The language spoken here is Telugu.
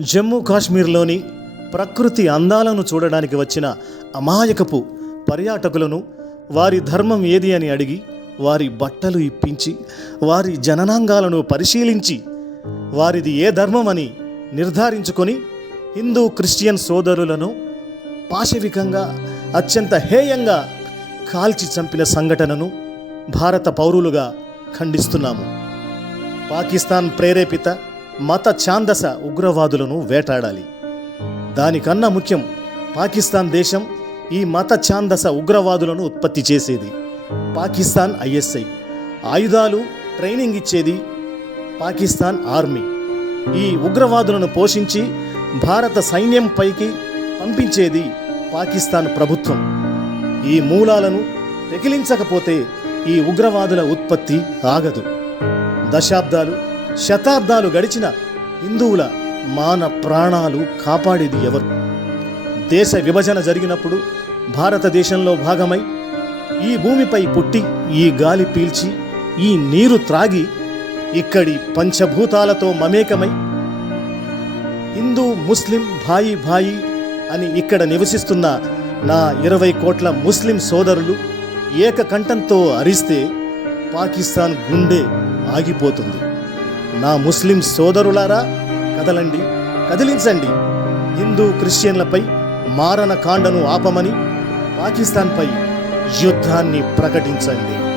జమ్మూ కాశ్మీర్లోని ప్రకృతి అందాలను చూడడానికి వచ్చిన అమాయకపు పర్యాటకులను వారి ధర్మం ఏది అని అడిగి వారి బట్టలు ఇప్పించి వారి జననాంగాలను పరిశీలించి వారిది ఏ ధర్మం అని నిర్ధారించుకొని హిందూ క్రిస్టియన్ సోదరులను పాశవికంగా అత్యంత హేయంగా కాల్చి చంపిన సంఘటనను భారత పౌరులుగా ఖండిస్తున్నాము. పాకిస్తాన్ ప్రేరేపిత మత ఛాందస ఉగ్రవాదులను వేటాడాలి. దానికన్నా ముఖ్యం పాకిస్తాన్ దేశం ఈ మత ఛాందస ఉగ్రవాదులను ఉత్పత్తి చేసేది. పాకిస్తాన్ ఐఎస్ఐ ఆయుధాలు ట్రైనింగ్ ఇచ్చేది పాకిస్తాన్ ఆర్మీ. ఈ ఉగ్రవాదులను పోషించి భారత సైన్యం పైకి పంపించేది పాకిస్తాన్ ప్రభుత్వం. ఈ మూలాలను పెకిలించకపోతే ఈ ఉగ్రవాదుల ఉత్పత్తి ఆగదు. దశాబ్దాలు శతాబ్దాలు గడిచిన హిందువుల మాన ప్రాణాలు కాపాడేది ఎవరు? దేశ విభజన జరిగినప్పుడు భారతదేశంలో భాగమై ఈ భూమిపై పుట్టి ఈ గాలి పీల్చి ఈ నీరు త్రాగి ఇక్కడి పంచభూతాలతో మమేకమై హిందూ ముస్లిం భాయి భాయి అని ఇక్కడ నివసిస్తున్న నా ఇరవై కోట్ల ముస్లిం సోదరులు ఏకకంఠంతో అరిస్తే పాకిస్తాన్ గుండె ఆగిపోతుంది. నా ముస్లిం సోదరులారా కదలండి కదిలించండి. హిందూ క్రిస్టియన్లపై మారణ కాండను ఆపమని పాకిస్తాన్పై యుద్ధాన్ని ప్రకటించండి.